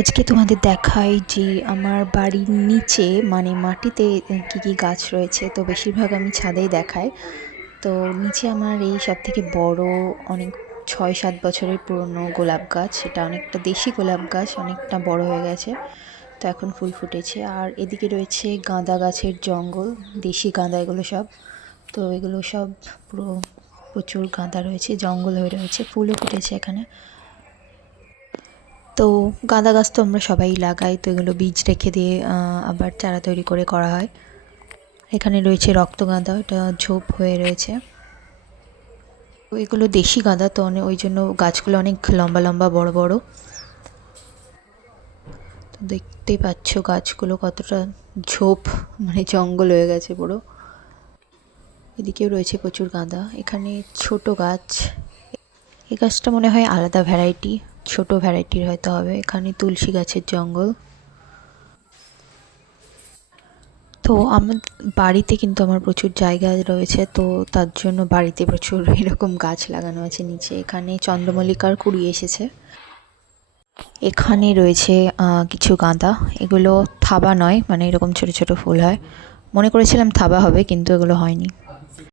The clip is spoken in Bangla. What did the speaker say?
আজকে তোমাদের দেখাই যে আমার বাড়ির নিচে মানে মাটিতে কী কী গাছ রয়েছে। তো বেশিরভাগ আমি ছাদেই দেখাই। তো নিচে আমার এই সব থেকে বড় অনেক ছয় সাত বছরের পুরনো গোলাপ গাছ। এটা অনেকটা দেশি গোলাপ গাছ, অনেকটা বড় হয়ে গেছে। তো এখন ফুল ফুটেছে। আর এদিকে রয়েছে গাঁদা গাছের জঙ্গল, দেশি গাঁদা এগুলো সব। তো এগুলো সব পুরো প্রচুর গাঁদা রয়েছে, জঙ্গল হয়ে রয়েছে, ফুলও ফুটেছে এখানে। তো গাঁদা গাছ তো আমরা সবাই লাগাই, তো এগুলো বীজ রেখে দিয়ে আবার চারা তৈরি করে করা হয়। এখানে রয়েছে রক্ত গাঁদা, এটা ঝোপ হয়ে রয়েছে। তো এগুলো দেশি গাঁদা, তো ওই জন্য গাছগুলো অনেক লম্বা লম্বা, বড় বড়। তো দেখতেই পাচ্ছ গাছগুলো কতটা ঝোপ মানে জঙ্গল হয়ে গেছে পুরো। এদিকেও রয়েছে প্রচুর গাঁদা। এখানে ছোট গাছ। এই গাছটা মনে হয় আলাদা ভ্যারাইটি ছোট ভ্যারাইটির হয়তো হবে। এখানে তুলসী গাছের জঙ্গল। তো আমার বাড়িতে কিন্তু আমার প্রচুর জায়গা রয়েছে, তো তার জন্য বাড়িতে প্রচুর এরকম গাছ লাগানো আছে নিচে। এখানে চন্দ্রমল্লিকার কুড়ি এসেছে। এখানে রয়েছে কিছু গাঁদা। এগুলো থাবা নয় মানে এরকম ছোট ছোট ফুল হয়। মনে করেছিলাম থাবা হবে, কিন্তু এগুলো হয়নি।